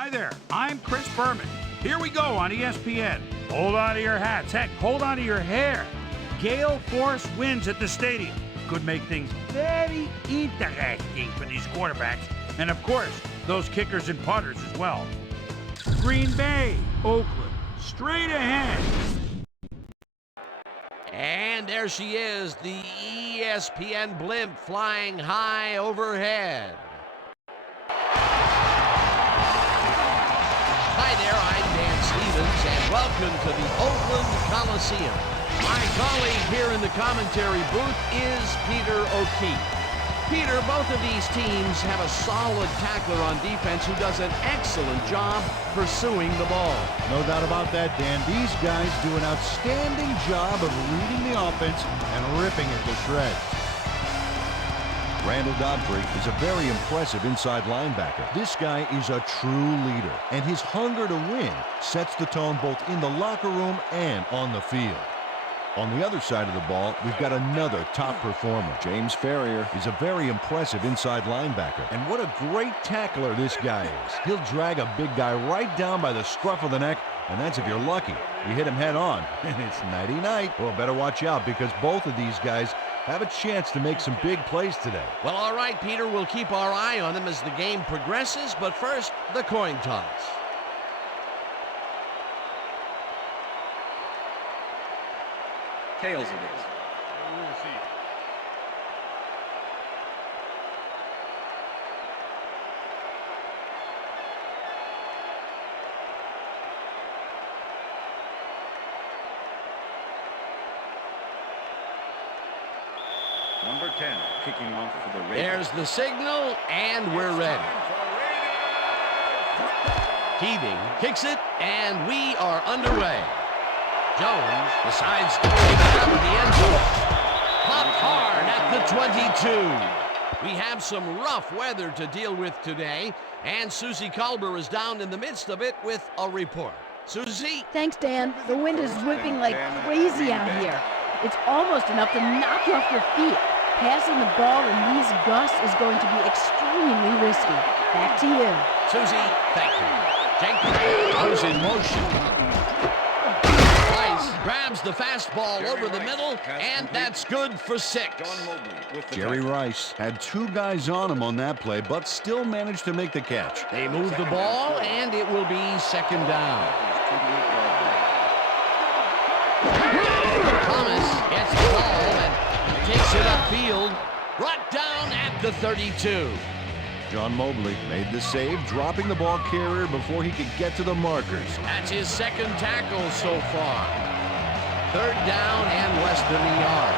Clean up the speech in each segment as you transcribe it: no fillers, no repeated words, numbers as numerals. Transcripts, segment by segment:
Hi there, I'm Chris Berman. Here we go on ESPN. Hold on to your hats. Heck, hold on to your hair. Gale force winds at the stadium. Could make things very interesting for these quarterbacks. And of course, those kickers and punters as well. Green Bay, Oakland, straight ahead. And there she is, the ESPN blimp flying high overhead. Hi there, I'm Dan Stevens, and welcome to the Oakland Coliseum. My colleague here in the commentary booth is Peter O'Keefe. Peter, both of these teams have a solid tackler on defense who does an excellent job pursuing the ball. No doubt about that, Dan. These guys do an outstanding job of reading the offense and ripping it to shreds. Randall Godfrey is a very impressive inside linebacker. This guy is a true leader, and his hunger to win sets the tone both in the locker room and on the field. On the other side of the ball, we've got another top performer. James Ferrier is a very impressive inside linebacker. And what a great tackler this guy is. He'll drag a big guy right down by the scruff of the neck, and that's if you're lucky. You hit him head on, and it's nighty-night. Well, better watch out because both of these guys have a chance to make some big plays today. Well, all right, Peter, we'll keep our eye on them as the game progresses, but first, the coin toss. Tails it is. Number 10, kicking off for the Raiders. There's the signal, and we're ready. Keating kicks it, and we are underway. Jones decides to take it out of the end zone. Popped hard at the 22. We have some rough weather to deal with today, and Susie Culber is down in the midst of it with a report. Susie? Thanks, Dan. The wind is whipping like crazy out here. It's almost enough to knock you off your feet. Passing the ball in these gusts is going to be extremely risky. Back to you. Susie, thank you. Jenkins goes in motion. Grabs the fastball over the middle, and that's good for 6. Jerry Rice had 2 guys on him on that play, but still managed to make the catch. They move the ball, and it will be second down. Thomas gets the ball and takes it upfield, brought down at the 32. John Mobley made the save, dropping the ball carrier before he could get to the markers. That's his second tackle so far. Third down and less than a yard.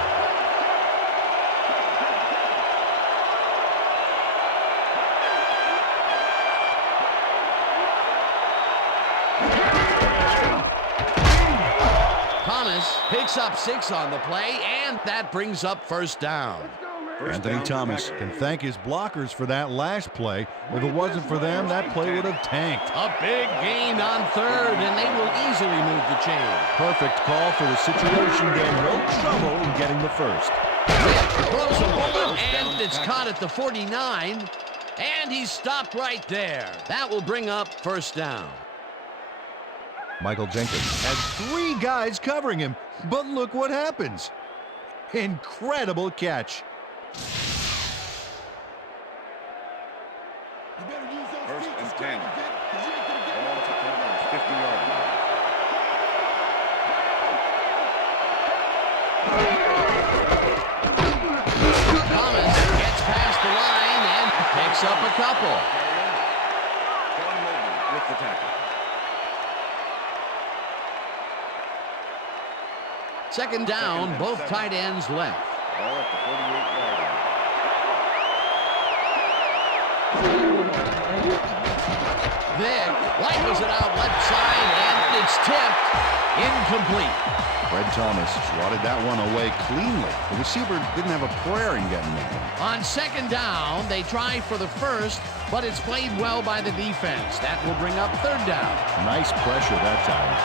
Thomas picks up 6 on the play, and that brings up first down. Anthony Thomas can thank his blockers for that last play. If it wasn't for them, that play would have tanked. A big gain on third, and they will easily move the chain. Perfect call for the situation, Dan. No trouble in getting the first. Throws a bullet, and it's caught at the 49, and he's stopped right there. That will bring up first down. Michael Jenkins had 3 guys covering him, but look what happens. Incredible catch. First and 10. Ball at the corner, 50 yards. Thomas gets past the line and picks up a couple. John Mobley with the tackle. Second down, both tight ends left. Ball at the 48-yard line. Vick rifles it out left side, and it's tipped. Incomplete. Fred Thomas swatted that one away cleanly. The receiver didn't have a prayer in getting that one. On second down, they try for the first, but it's played well by the defense. That will bring up third down. Nice pressure that time.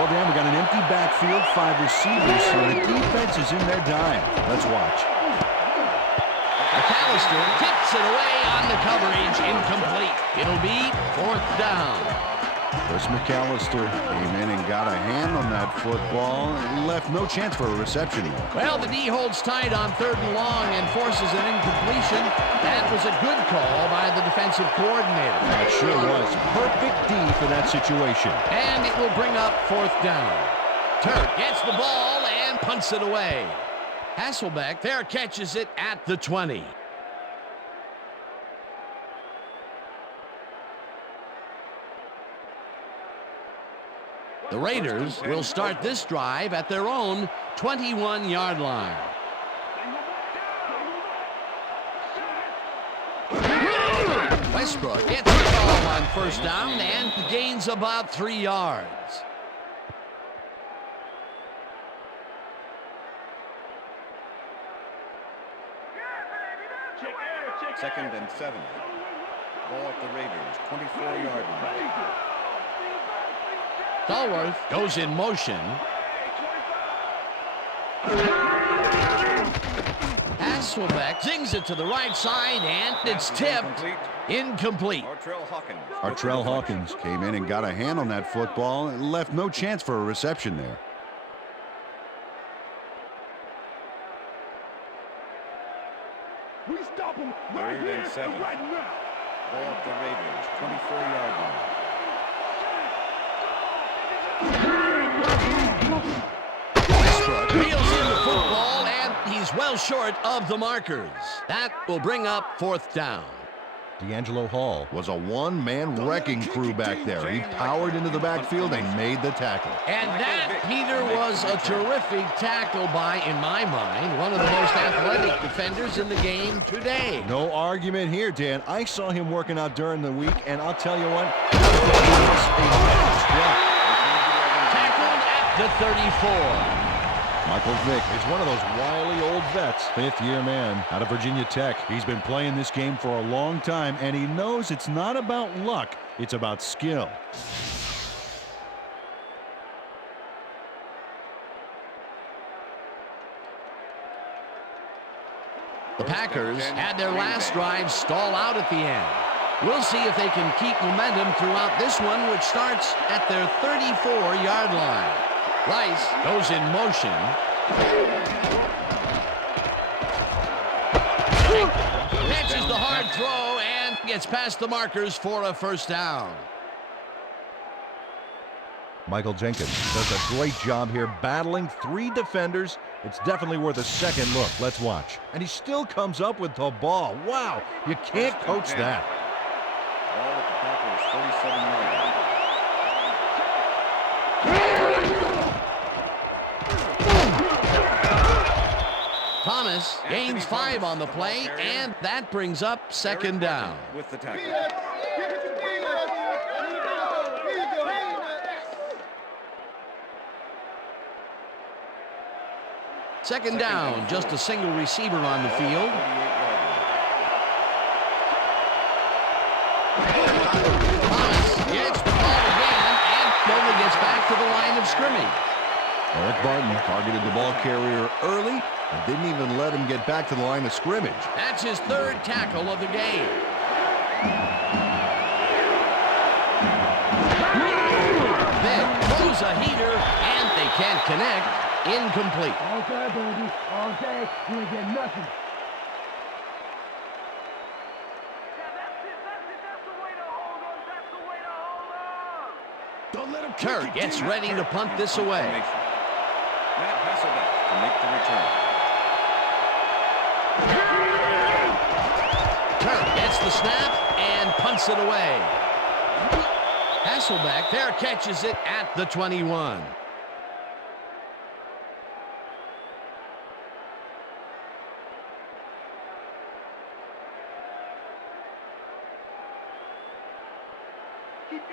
Well, Dan, we got an empty backfield, 5 receivers, so the defense is in their dime. Let's watch. McAllister McAllister tips it away on the coverage, incomplete. It'll be 4th down. Chris McAllister came in and got a hand on that football and left no chance for a reception. Well, the D holds tight on 3rd and long and forces an incompletion. That was a good call by the defensive coordinator. That sure was. Perfect D for that situation. And it will bring up 4th down. Turk gets the ball and punts it away. Hasselbeck there catches it at the 20. The Raiders will start this drive at their own 21-yard line. Westbrook gets the ball on 1st down and gains about 3 yards. Second and 7. Ball at the Raiders, 24-yard line. Stallworth goes in motion. Hasselbeck zings it to the right side, and it's tipped. Incomplete. Artrell Hawkins came in and got a hand on that football and left no chance for a reception there. We stop him 3rd and 7. right now. Ball at the Raiders, 24-yard line. Westbrook reels in the football, and he's well short of the markers. That will bring up 4th down. D'Angelo Hall was a one-man wrecking crew back there. He powered into the backfield and made the tackle. And that, Peter, was a terrific tackle by, in my mind, one of the most athletic defenders in the game today. No argument here, Dan. I saw him working out during the week, and I'll tell you what, Tackled at the 34. Michael Vick is one of those wily old vets, 5th-year man out of Virginia Tech. He's been playing this game for a long time, and he knows it's not about luck, it's about skill. The Packers had their last drive stall out at the end. We'll see if they can keep momentum throughout this one, which starts at their 34-yard line. Rice goes in motion. Catches the hard throw and gets past the markers for a 1st down. Michael Jenkins does a great job here battling 3 defenders. It's definitely worth a second look. Let's watch. And he still comes up with the ball. Wow, you can't coach that. Ball at the Packers, 37-yard line. Thomas gains 5 on the play, and that brings up 2nd down. With the tackle. Second down, just a single receiver on the field. Thomas gets the ball again and only gets back to the line of scrimmage. Eric Barton targeted the ball carrier early and didn't even let him get back to the line of scrimmage. That's his 3rd tackle of the game. Vick throws a heater, and they can't connect. Incomplete. All day, baby. All day. You ain't get nothing. Don't let him kick Turk it, gets Jimmy. ready to punt this away. Matt Hasselbeck to make the return. Turk gets the snap and punts it away. Hasselbeck there catches it at the 21.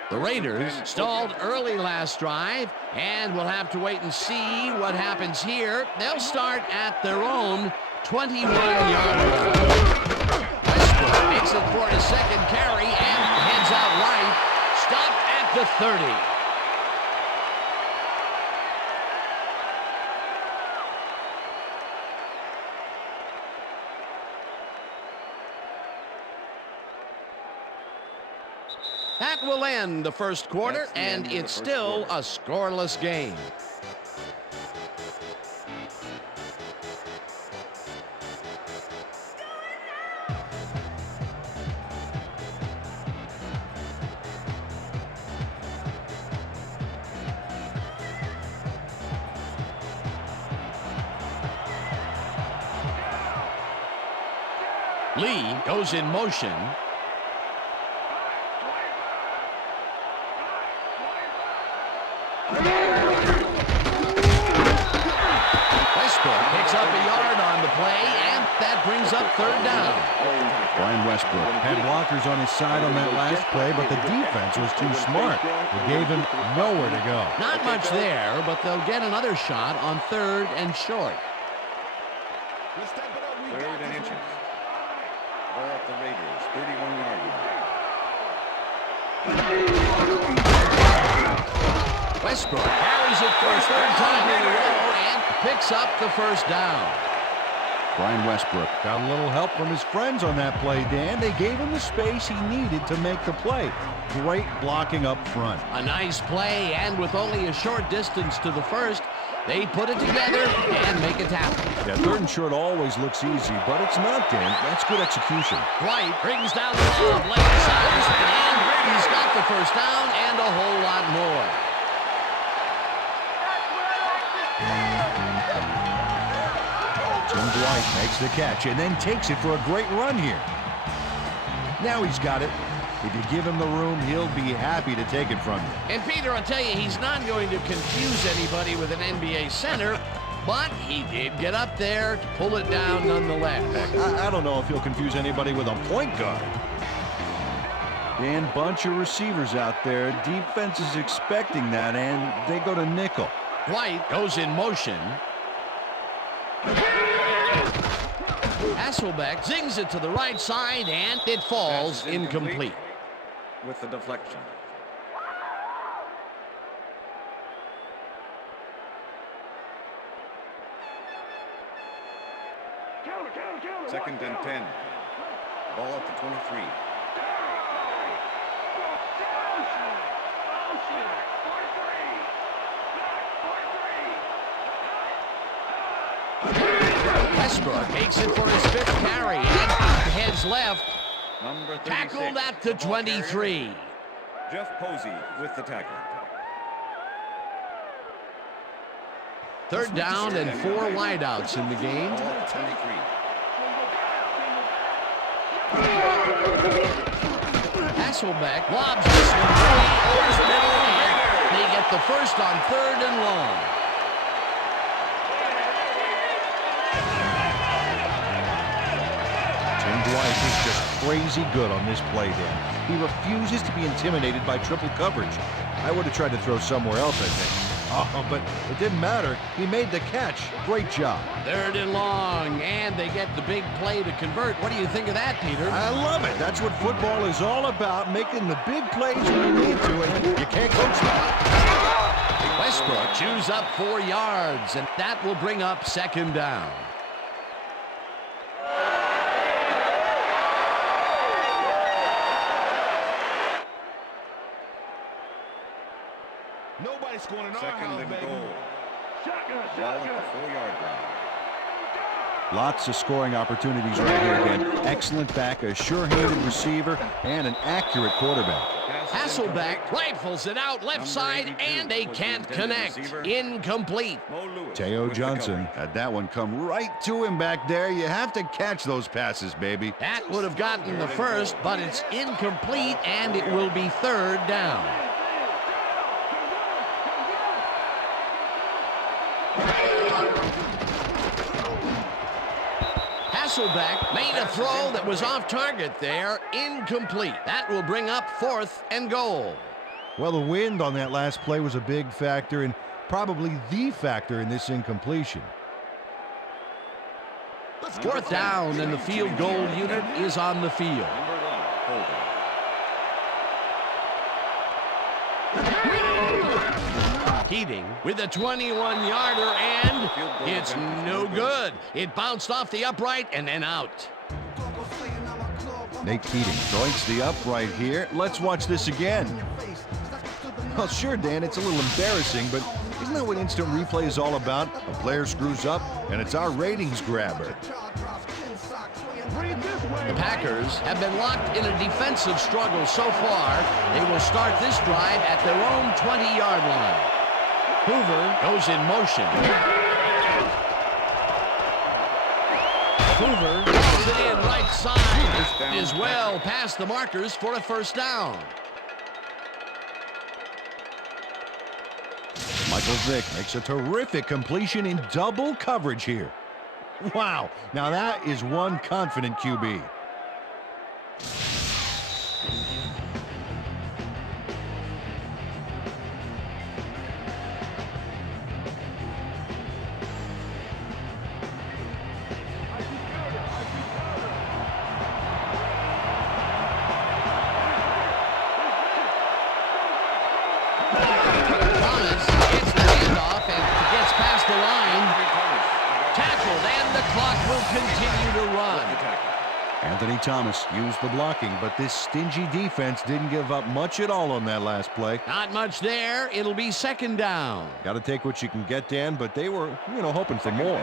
The Raiders stalled early last drive, and we'll have to wait and see what happens here. They'll start at their own 21-yard line. Westbrook makes it for his 2nd carry and heads out right. Stopped at the 30. will end the first quarter, That's the and end of the it's first still quarter. a scoreless game. Lee goes in motion. Westbrook picks up a yard on the play, and that brings up third down. Brian Westbrook had blockers on his side on that last play, but the defense was too smart. It gave him nowhere to go. Not much there, but they'll get another shot on third and short. Third and inches. Ball at the Raiders, 31-yard line. Westbrook carries it for his third time in a row and picks up the first down. Brian Westbrook got a little help from his friends on that play, Dan. They gave him the space he needed to make the play. Great blocking up front. A nice play, and with only a short distance to the first, they put it together and make a tackle. Yeah, third and short always looks easy, but it's not, Dan. That's good execution. White brings down the lob, left side, and he's got the first down and a whole lot more. Tim Dwight makes the catch and then takes it for a great run here. Now he's got it. If you give him the room, he'll be happy to take it from you. And Peter, I'll tell you, he's not going to confuse anybody with an NBA center, but he did get up there to pull it down nonetheless. I don't know if he'll confuse anybody with a point guard. Dan, bunch of receivers out there. Defense is expecting that, and they go to nickel. White goes in motion. Hasselbeck zings it to the right side, and it falls Passes incomplete. With the deflection. Second and 10. Ball at the 23. Westbrook makes it for his fifth carry and heads left. Number 36. Tackled at the 23. Jeff Posey with the tackle. Third down and 4 wideouts in the game. Ball at the 23. Hasselbeck lobs this one way over the middle, and they get the first on third and long. Tim Dwight is just crazy good on this play, Dan. He refuses to be intimidated by triple coverage. I would have tried to throw somewhere else, I think. Oh, but it didn't matter. He made the catch. Great job. Third and long, and they get the big play to convert. What do you think of that, Peter? I love it. That's what football is all about, making the big plays when you need to, and you can't coach that. Westbrook chews up 4 yards, and that will bring up second down. Nobody's scoring in our Second house, and baby. goal. Ball at the 4-yard line. Lots of scoring opportunities right here again. Excellent back, a sure-handed receiver, and an accurate quarterback. Hasselbeck rifles it out left side, and they can't connect. Incomplete. Mo Lewis Teo with the Johnson coverage. had that one come right to him back there. You have to catch those passes, baby. That would have gotten the first, but it's incomplete, and it will be third down. Hasselbeck made a throw that was off target there. Incomplete. That will bring up fourth and goal. Well, the wind on that last play was a big factor and probably the factor in this incompletion. Fourth down, and the field goal unit is on the field. Number 1, holding. Keating with a 21-yarder, and it's no good. It bounced off the upright and then out. Nate Keating joins the upright here. Let's watch this again. Well, sure, Dan, it's a little embarrassing, but isn't that what instant replay is all about? A player screws up, and it's our ratings grabber. The Packers have been locked in a defensive struggle so far. They will start this drive at their own 20-yard line. Hoover goes in motion. Hoover puts it in right side. Is well past the markers for a first down. Michael Vick makes a terrific completion in double coverage here. Wow, now that is one confident QB. Anthony Thomas used the blocking, but this stingy defense didn't give up much at all on that last play. Not much there. It'll be second down. Got to take what you can get, Dan, but they were, hoping for more.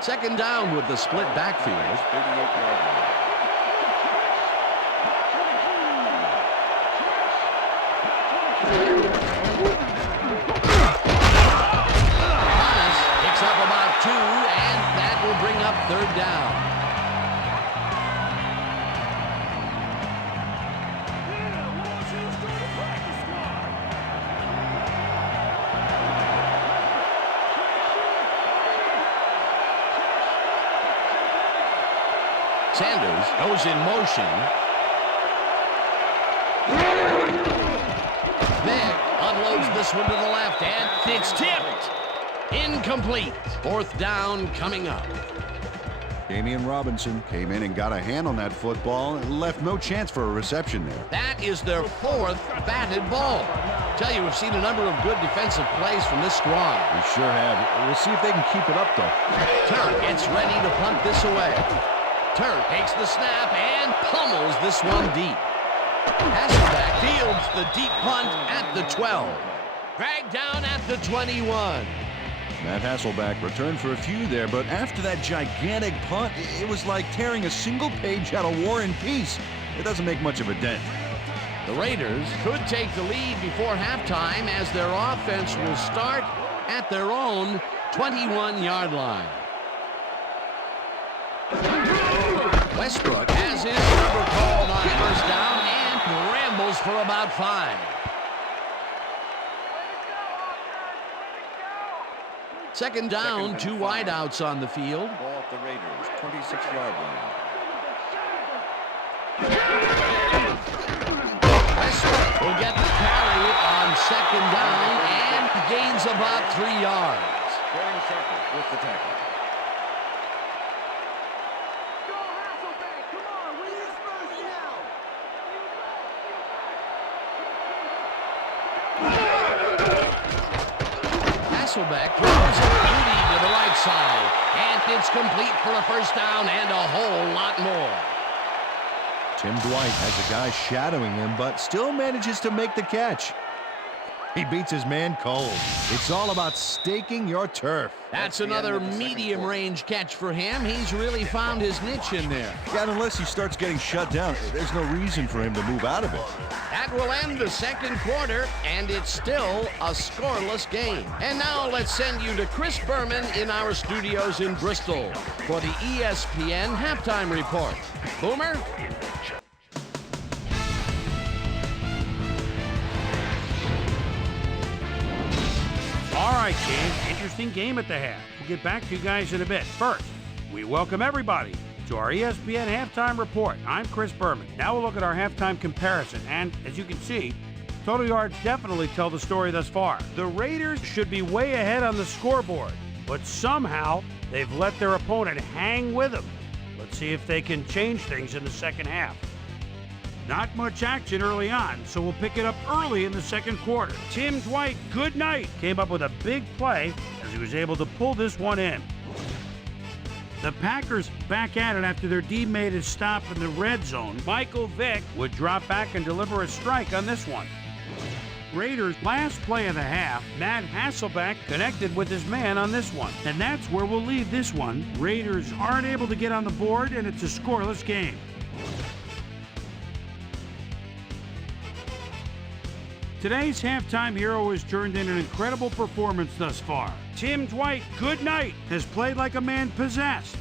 Second down with the split backfield. 38-yard line. Thomas picks up about 2, and that will bring up third down. Sanders goes in motion. Vick unloads this one to the left, and it's tipped. Incomplete. Fourth down coming up. Damian Robinson came in and got a hand on that football and left no chance for a reception there. That is their 4th batted ball. Tell you, we've seen a number of good defensive plays from this squad. We sure have. We'll see if they can keep it up, though. Turk gets ready to punt this away. Turk takes the snap and pummels this one deep. Hasselbeck fields the deep punt at the 12. Dragged down at the 21. Matt Hasselbeck returned for a few there, but after that gigantic punt, it was like tearing a single page out of War and Peace. It doesn't make much of a dent. The Raiders could take the lead before halftime as their offense will start at their own 21-yard line. Westbrook has his number called on first down and rambles for about 5. Second down, 2 wideouts on the field. Ball at the Raiders, 26-yard line. Westbrook will get the carry on second down and gains about 3 yards. Squaring circle with the tackle. Hasselbeck throws it beauty to the right side, and it's complete for a first down and a whole lot more. Tim Dwight has a guy shadowing him, but still manages to make the catch. He beats his man cold. It's all about staking your turf. That's another medium-range catch for him. He's really found his niche in there. Yeah, unless he starts getting shut down, there's no reason for him to move out of it. That will end the second quarter, and it's still a scoreless game. And now let's send you to Chris Berman in our studios in Bristol for the ESPN Halftime Report. Boomer? All right, team. Interesting game at the half. We'll get back to you guys in a bit. First, we welcome everybody to our ESPN Halftime Report. I'm Chris Berman. Now we'll look at our halftime comparison. And as you can see, total yards definitely tell the story thus far. The Raiders should be way ahead on the scoreboard, but somehow they've let their opponent hang with them. Let's see if they can change things in the second half. Not much action early on, so we'll pick it up early in the second quarter. Tim Dwight, good night, came up with a big play as he was able to pull this one in. The Packers back at it after their D made a stop in the red zone. Michael Vick would drop back and deliver a strike on this one. Raiders' last play of the half, Matt Hasselbeck connected with his man on this one. And that's where we'll leave this one. Raiders aren't able to get on the board, and it's a scoreless game. Today's halftime hero has turned in an incredible performance thus far. Tim Dwight, good night, has played like a man possessed.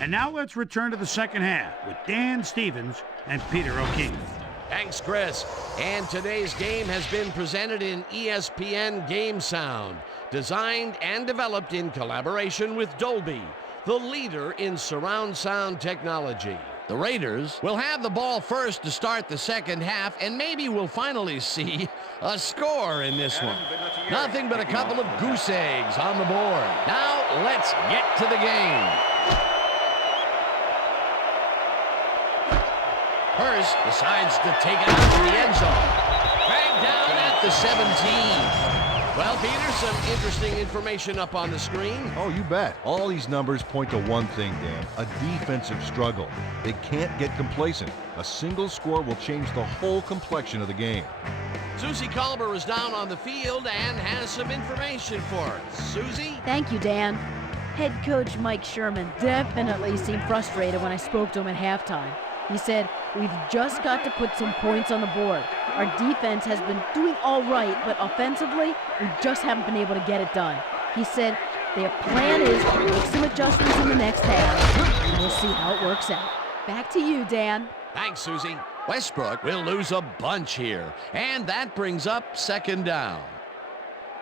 And now let's return to the second half with Dan Stevens and Peter O'Keefe. Thanks, Chris. And today's game has been presented in ESPN Game Sound, designed and developed in collaboration with Dolby, the leader in surround sound technology. The Raiders will have the ball first to start the second half, and maybe we'll finally see a score in this one. Nothing but a couple of goose eggs on the board. Now, let's get to the game. Hurst decides to take it out of the end zone. Dragged down at the 17. Well, Peter, some interesting information up on the screen. Oh, you bet. All these numbers point to one thing, Dan, a defensive struggle. They can't get complacent. A single score will change the whole complexion of the game. Susie Colbert is down on the field and has some information for us. Susie? Thank you, Dan. Head coach Mike Sherman definitely seemed frustrated when I spoke to him at halftime. He said, "We've just got to put some points on the board. Our defense has been doing all right, but offensively, we just haven't been able to get it done." He said, "Their plan is to make some adjustments in the next half, and we'll see how it works out." Back to you, Dan. Thanks, Susie. Westbrook will lose a bunch here, and that brings up second down.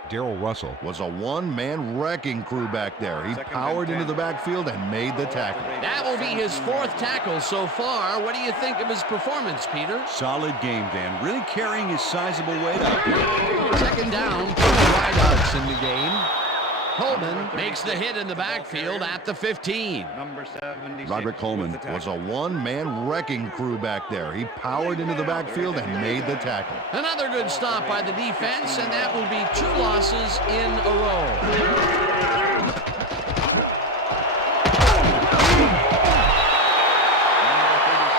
Darrell Russell was a one-man wrecking crew back there. He powered into the backfield and made the tackle. That will be his fourth tackle so far. What do you think of his performance, Peter? Solid game, Dan. Really carrying his sizable weight out there. Second down, 2 wideouts in the game. Coleman makes the hit in the backfield at the 15. Number 76. Roderick Coleman was a one-man wrecking crew back there. He powered into the backfield and made the tackle. Another good stop by the defense, and that will be 2 losses in a row.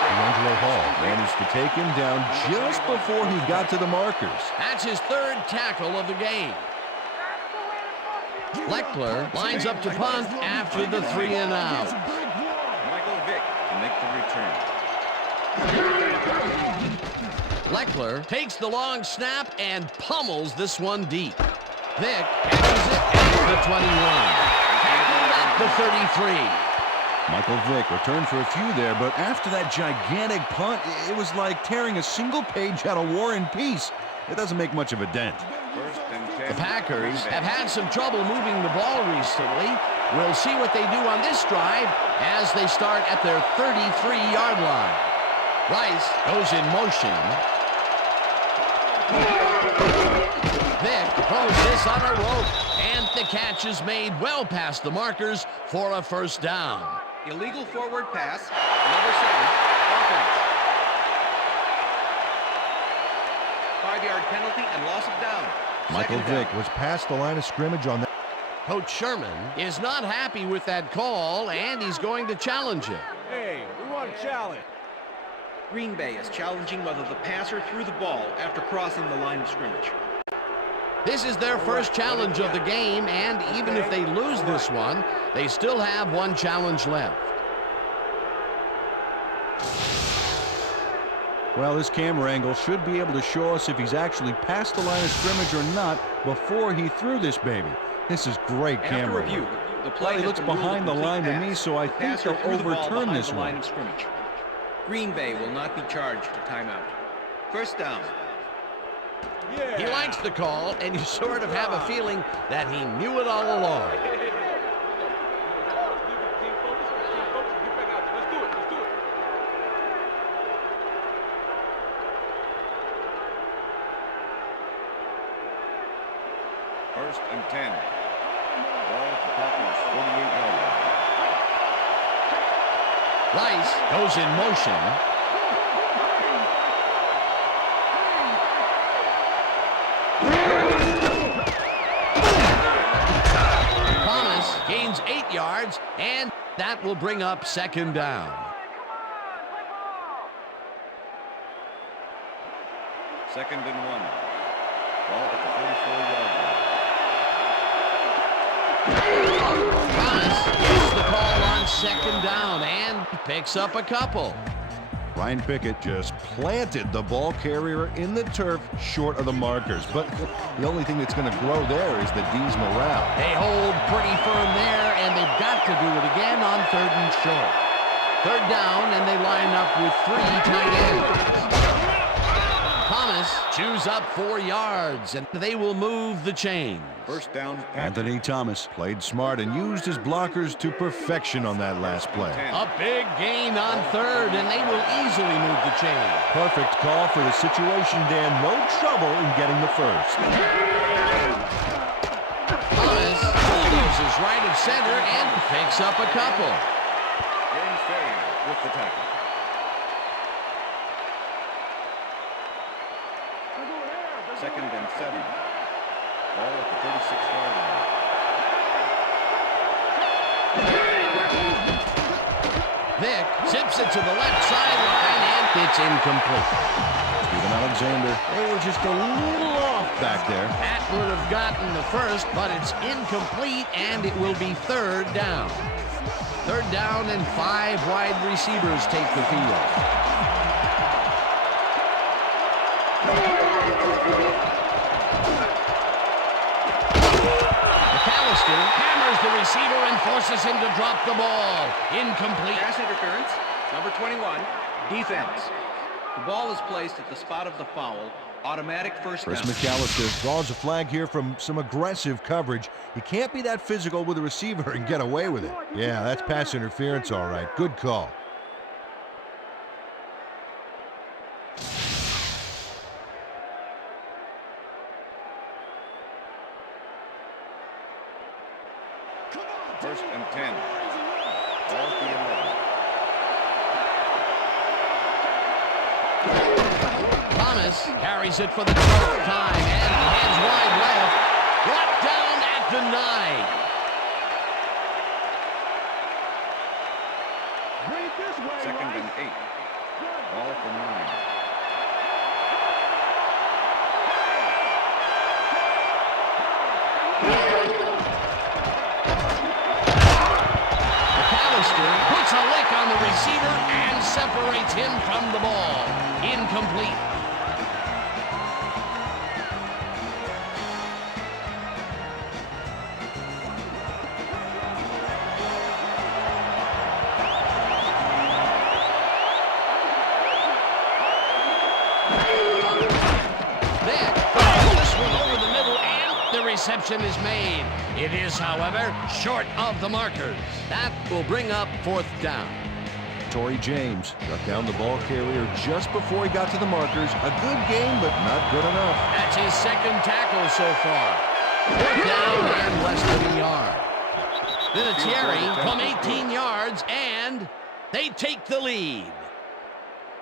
D'Angelo Hall managed to take him down just before he got to the markers. That's his 3rd tackle of the game. Leckler lines up to punt after the 3 and out. Michael Vick to make the return. Leckler takes the long snap and pummels this one deep. Vick catches it at the 21. Tackled at the 33. Michael Vick returned for a few there, but after that gigantic punt, it was like tearing a single page out of War and Peace. It doesn't make much of a dent. The Packers have had some trouble moving the ball recently. We'll see what they do on this drive as they start at their 33-yard line. Rice goes in motion. Vick throws this on a rope, and the catch is made well past the markers for a first down. Illegal forward pass, number 7, offense. 5-yard penalty and loss of down. Michael Vick was past the line of scrimmage on that. Coach Sherman is not happy with that call, and he's going to challenge it. Hey, we want a challenge. Green Bay is challenging whether the passer threw the ball after crossing the line of scrimmage. This is their first challenge of the game, and even if they lose this one, they still have one challenge left. Well, this camera angle should be able to show us if he's actually past the line of scrimmage or not before he threw this baby. This is great After camera review, work. the Well, play he has looks been ruled a behind the complete line to pass. me, so I The think passer they'll threw the ball overturn behind this the line one. of scrimmage. Green Bay will not be charged to timeout. First down. He likes the call, and you sort of have a feeling that he knew it all along. First and 10. Ball at the Packers' 48-yard line. Rice goes in motion. Thomas gains 8 yards, and that will bring up second down. Second and 1. Ball at the 44-yard line. Thomas gets the call on second down and picks up a couple. Ryan Pickett just planted the ball carrier in the turf short of the markers. But the only thing that's going to grow there is the D's morale. They hold pretty firm there, and they've got to do it again on third and short. Third down, and they line up with 3 tight ends. Thomas chews up 4 yards, and they will move the chains. First down, Packers. Anthony Thomas played smart and used his blockers to perfection on that last play. A big gain on third, and they will easily move the chain. Perfect call for the situation, Dan. No trouble in getting the first. Thomas bulldozes right of center and picks up a couple. James Ferrier with the tackle. Second and 7. Ball at the 36-yard line. Vick zips it to the left sideline, and it's incomplete. Steven Alexander, they were just a little off back there. That would have gotten the first, but it's incomplete, and it will be third down. Third down, and 5 wide receivers take the field. McAllister hammers the receiver and forces him to drop the ball. Incomplete. Pass interference, number 21, defense. The ball is placed at the spot of the foul. Automatic first down. Chris McAllister draws a flag here from some aggressive coverage. He can't be that physical with a receiver and get away with it. Yeah, that's pass interference, all right. Good call. First and 10. Ball at the 11. Thomas carries it for the 12th time and heads wide left. Brought down at the 9. Second and 8. Ball at the 9. Puts a lick on the receiver and separates him from the ball. Incomplete. Vick throws this one over the middle, and the reception is made. It is, however, short of the markers. That will bring up 4th down. Torrey James got down the ball carrier just before he got to the markers. A good game, but not good enough. That's his 2nd tackle so far. 4th down and less than a yard. Vinatieri from 18 yards, and they take the lead.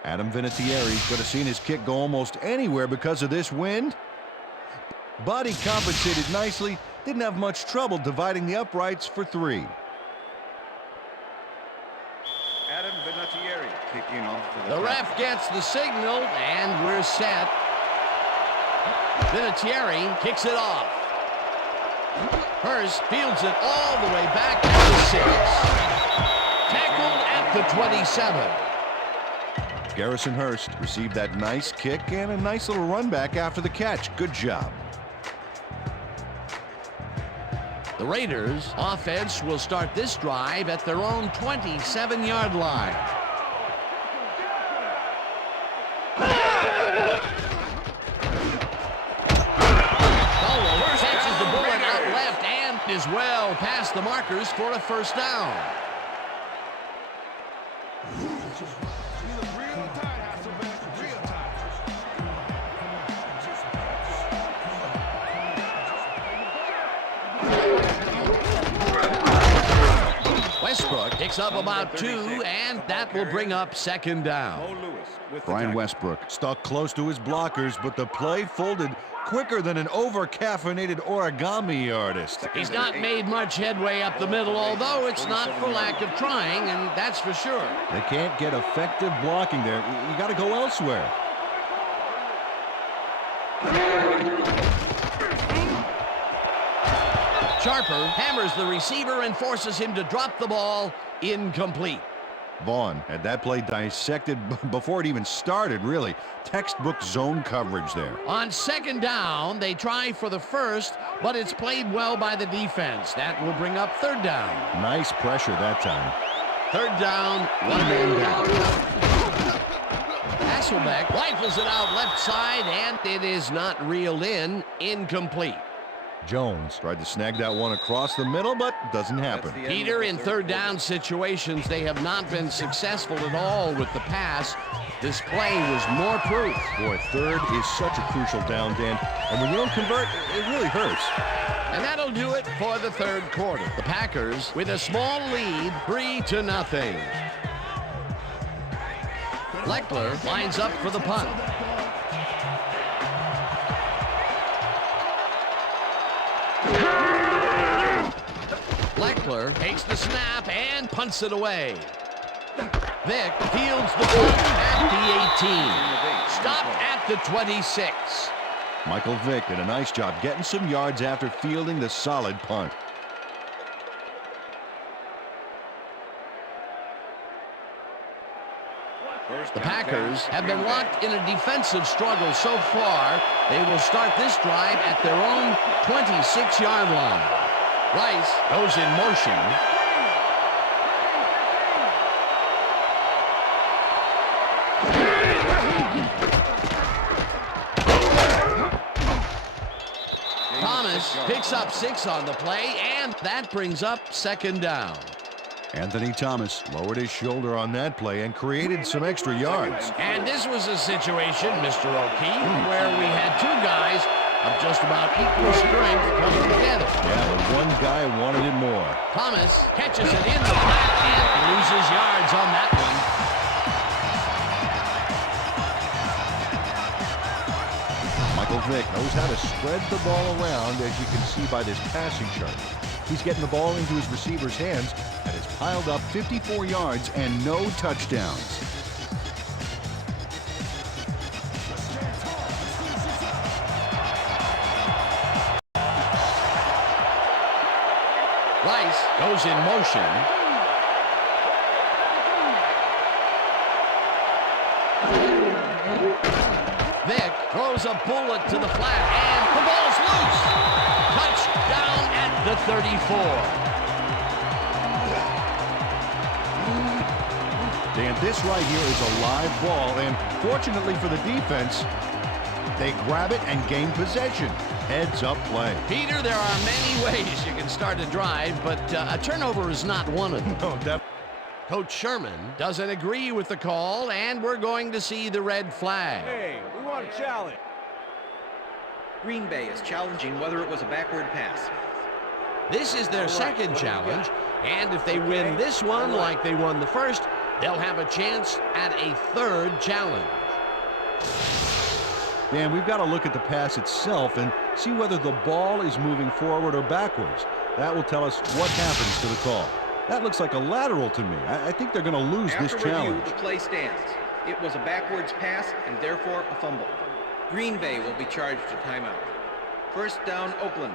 Adam Vinatieri could have seen his kick go almost anywhere because of this wind. But he compensated nicely. Didn't have much trouble dividing the uprights for 3. Adam Vinatieri kicking off to The ref gets the signal, and we're set. Vinatieri kicks it off. Hurst fields it all the way back at the 6. Tackled at the 27. Garrison Hurst received that nice kick and a nice little run back after the catch. Good job. The Raiders offense will start this drive at their own 27-yard line. Caldwell catches the bullet out left and is well past the markers for a first down. Westbrook picks up about 2, and that will bring up 2nd down. Mo Lewis with the Brian tackle. Westbrook stuck close to his blockers, but the play folded quicker than an over-caffeinated origami artist. He's not made much headway up the middle, although it's not for lack of trying, and that's for sure. They can't get effective blocking there. You got to go elsewhere. Sharper hammers the receiver and forces him to drop the ball. Incomplete. Vaughn had that play dissected before it even started, really. Textbook zone coverage there. On second down, they try for the first, but it's played well by the defense. That will bring up third down. Nice pressure that time. Third down, one man down. Hasselbeck rifles it out left side, and it is not reeled in. Incomplete. Jones tried to snag that one across the middle, but doesn't happen. Peter, in third down situations, they have not been successful at all with the pass. This play was more proof. Boy, third is such a crucial down, Dan, and when you don't convert, it really hurts. And that'll do it for the third quarter. The Packers with a small lead, 3-0. Leckler lines up for the punt. Leckler takes the snap and punts it away. Vick fields the punt at the 18. Stopped at the 26. Michael Vick did a nice job getting some yards after fielding the solid punt. The Packers have been locked in a defensive struggle so far. They will start this drive at their own 26-yard line. Rice goes in motion. Thomas picks up 6 on the play, and that brings up second down. Anthony Thomas lowered his shoulder on that play and created some extra yards. And this was a situation, Mr. O'Keefe, where we had two guys of just about equal strength coming together. Yeah, but one guy wanted it more. Thomas catches it in the flat and loses yards on that one. Michael Vick knows how to spread the ball around, as you can see by this passing chart. He's getting the ball into his receiver's hands, and it's piled up 54 yards and no touchdowns. Rice goes in motion. Vick throws a bullet to the flat, and the ball's loose. Touchdown at the 34. Dan, this right here is a live ball, and fortunately for the defense, they grab it and gain possession. Heads up play. Peter, there are many ways you can start a drive, but a turnover is not one of them. No, Coach Sherman doesn't agree with the call, and we're going to see the red flag. Hey, we want a challenge. Green Bay is challenging whether it was a backward pass. This is their second challenge, and if they win this one like they won the first, they'll have a chance at a third challenge. Dan, we've got to look at the pass itself and see whether the ball is moving forward or backwards. That will tell us what happens to the call. That looks like a lateral to me. I think they're going to lose this challenge. After review, the play stands. It was a backwards pass and therefore a fumble. Green Bay will be charged a timeout. First down, Oakland.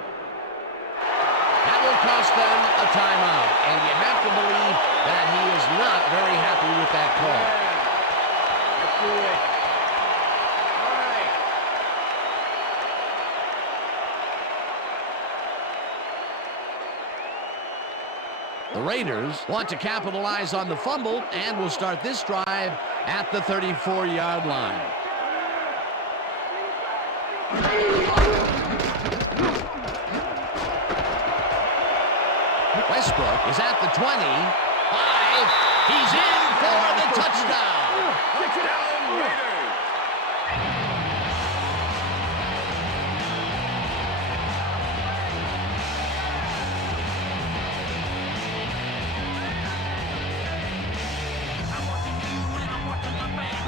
That will cost them a timeout, and you have to believe that he is not very happy with that call. Let's do it. All right. The Raiders want to capitalize on the fumble and will start this drive at the 34-yard line. Westbrook is at the 25. He's in for the touchdown. Touchdown, Raiders!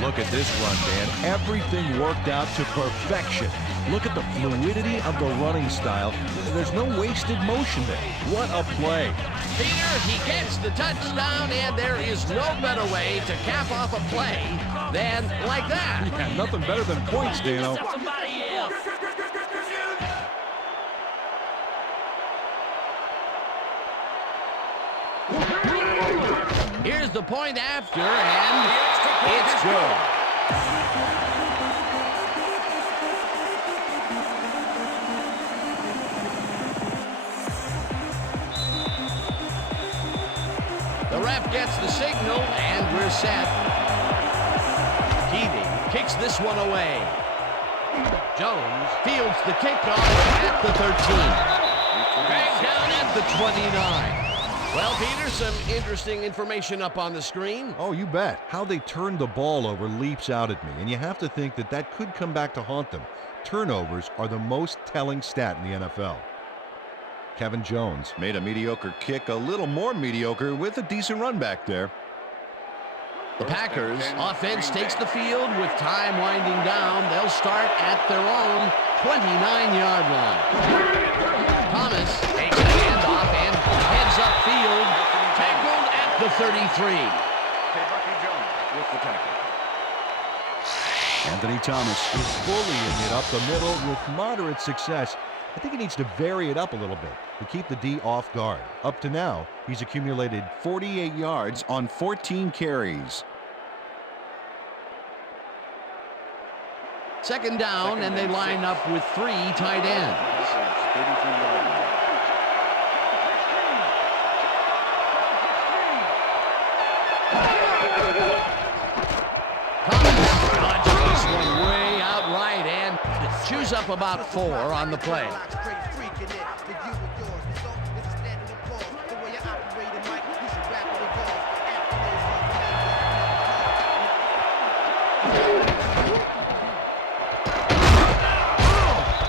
Look at this run, Dan. Everything worked out to perfection. Look at the fluidity of the running style. There's no wasted motion there. What a play. Peter, he gets the touchdown, and there is no better way to cap off a play than like that. Yeah, nothing better than points, Dano. Here's the point after, and it's good. The ref gets the signal, and we're set. Keating kicks this one away. Jones fields the kickoff at the 13. Back down at the 29. Well, Peter, some interesting information up on the screen. Oh, you bet. How they turned the ball over leaps out at me, and you have to think that that could come back to haunt them. Turnovers are the most telling stat in the NFL. Kevin Jones made a mediocre kick a little more mediocre with a decent run back there. The Packers offense takes the field with time winding down. They'll start at their own 29-yard line. Thomas takes the handoff and heads upfield, tackled at the 33. Bucky Jones with the tackle. Anthony Thomas is bullying it up the middle with moderate success. I think he needs to vary it up a little bit to keep the D off guard. Up to now, he's accumulated 48 yards on 14 carries. Second down, and they line up with 3 tight ends. 33-yard line. Thomas dodges this one way out right and chews up about 4 on the play.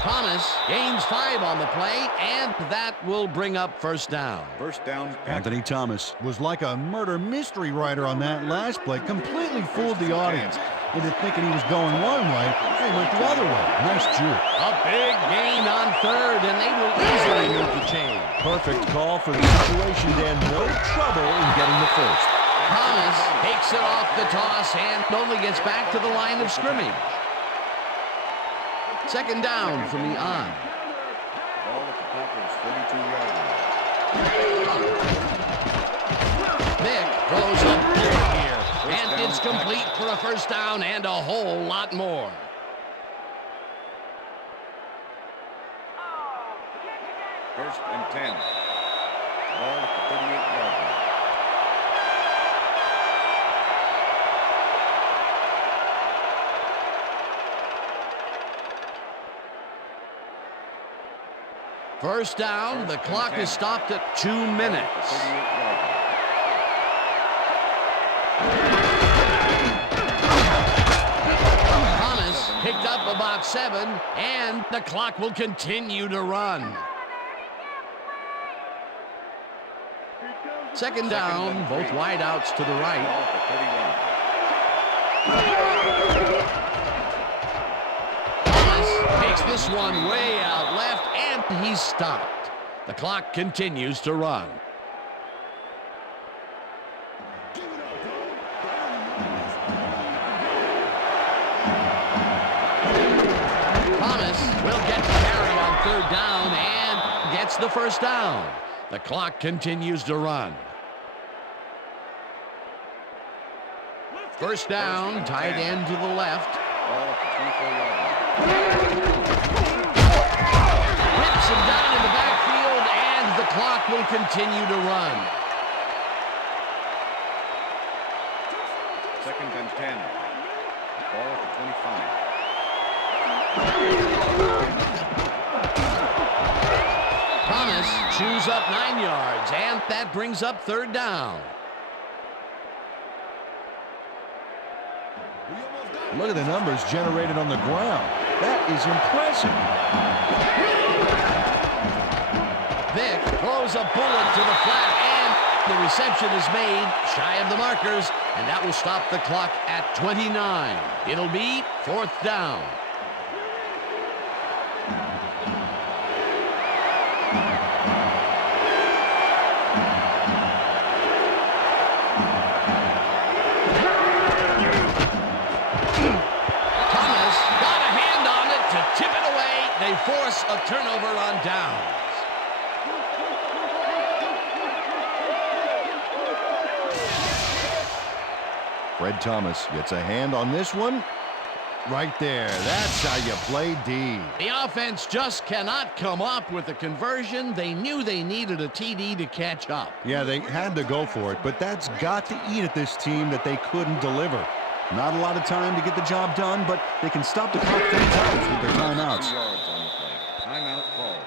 Thomas gains 5 on the play, and that will bring up first down. First down. Anthony Thomas was like a murder mystery writer on that last play. Completely fooled the audience into thinking he was going one way. He went the other way. Nice juke. A big gain on 3rd, and they will easily move the chain. Perfect call for the situation, Dan. No trouble in getting the first. Thomas takes it off the toss and only gets back to the line of scrimmage. Second down from the on. Ball at the Packers' 32-yard line. Vick throws a bullet here, and it's complete for a first down and a whole lot more. First and 10. Ball at the 38-yard line. First down, the clock is stopped at 2 minutes. 38-yard line. Thomas picked up about 7, and the clock will continue to run. Second down, both wideouts to the right. Ball at the 31. Thomas takes this one way out left, and he's stopped. The clock continues to run. Thomas will get the carry on 3rd down and gets the first down. The clock continues to run. First down, tight end to the left. Ball at the 24-yard line. Whips him down in the backfield, and the clock will continue to run. Second and 10. Ball at the 25. Thomas chews up 9 yards, and that brings up 3rd down. Look at the numbers generated on the ground. That is impressive. Vick throws a bullet to the flat, and the reception is made shy of the markers, and that will stop the clock at 29. It'll be 4th down. They force a turnover on downs. Fred Thomas gets a hand on this one. Right there. That's how you play D. The offense just cannot come up with the conversion. They knew they needed a TD to catch up. Yeah, they had to go for it, but that's got to eat at this team that they couldn't deliver. Not a lot of time to get the job done, but they can stop the clock 3 times with their timeouts. 2 yards on the play. Timeout called.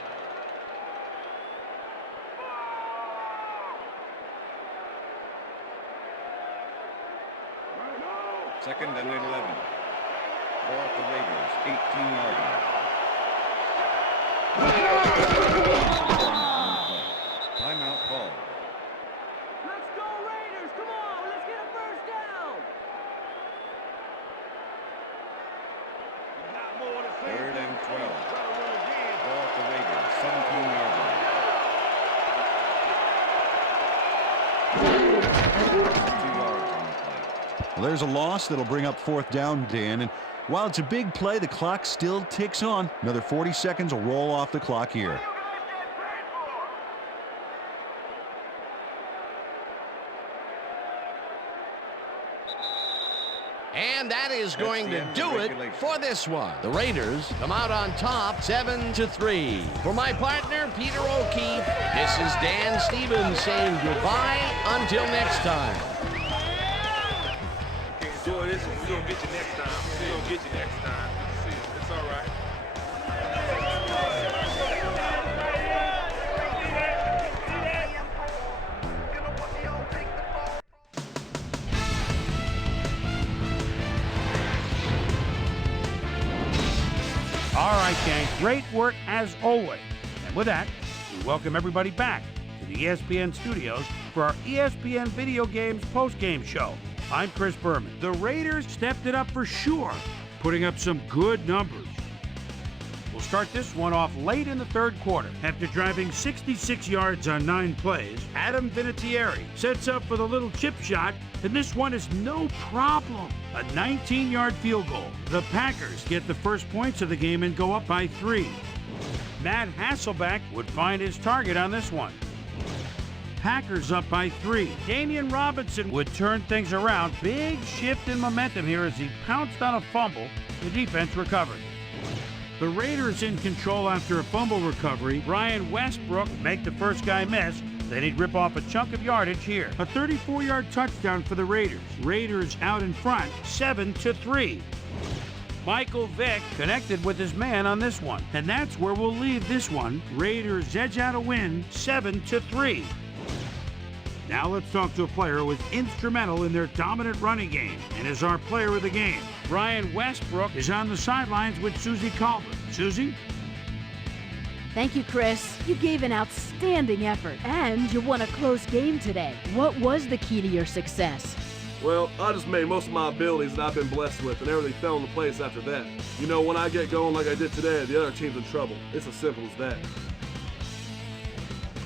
Second and 11. Ball at the Raiders, 18-yard line. Timeout called. Let's go Raiders! Come on, let's get a first down! Third and 12. Ball at the Raiders, 17-yard line. 2 yards on the play. Well, there's a loss that'll bring up 4th down, Dan. And while it's a big play, the clock still ticks on. Another 40 seconds will roll off the clock here. And that is going to do it for this one. The Raiders come out on top 7-3. For my partner, Peter O'Keefe, this is Dan Stevens saying goodbye until next time. Enjoy this one. We're going to get you next time. We're going to get you next time. It's all right. All right, gang, great work as always. And with that, we welcome everybody back to the ESPN studios for our ESPN Video Games post-game show. I'm Chris Berman. The Raiders stepped it up for sure, putting up some good numbers. We'll start this one off late in the 3rd quarter. After driving 66 yards on 9 plays, Adam Vinatieri sets up for the little chip shot, and this one is no problem. A 19-yard field goal. The Packers get the first points of the game and go up by 3. Matt Hasselbeck would find his target on this one. Packers up by 3. Damian Robinson would turn things around. Big shift in momentum here as he pounced on a fumble. The defense recovered. The Raiders in control after a fumble recovery. Brian Westbrook make the first guy miss. Then he'd rip off a chunk of yardage here. A 34-yard touchdown for the Raiders. Raiders out in front, 7-3. Michael Vick connected with his man on this one. And that's where we'll leave this one. Raiders edge out a win, 7-3. Now let's talk to a player who was instrumental in their dominant running game and is our player of the game. Brian Westbrook is on the sidelines with Susie Colbert. Susie? Thank you, Chris. You gave an outstanding effort, and you won a close game today. What was the key to your success? Well, I just made most of my abilities that I've been blessed with, and everything fell into place after that. You know, when I get going like I did today, the other team's in trouble. It's as simple as that.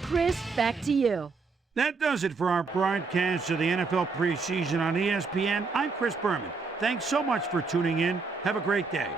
Chris, back to you. That does it for our broadcast of the NFL preseason on ESPN. I'm Chris Berman. Thanks so much for tuning in. Have a great day.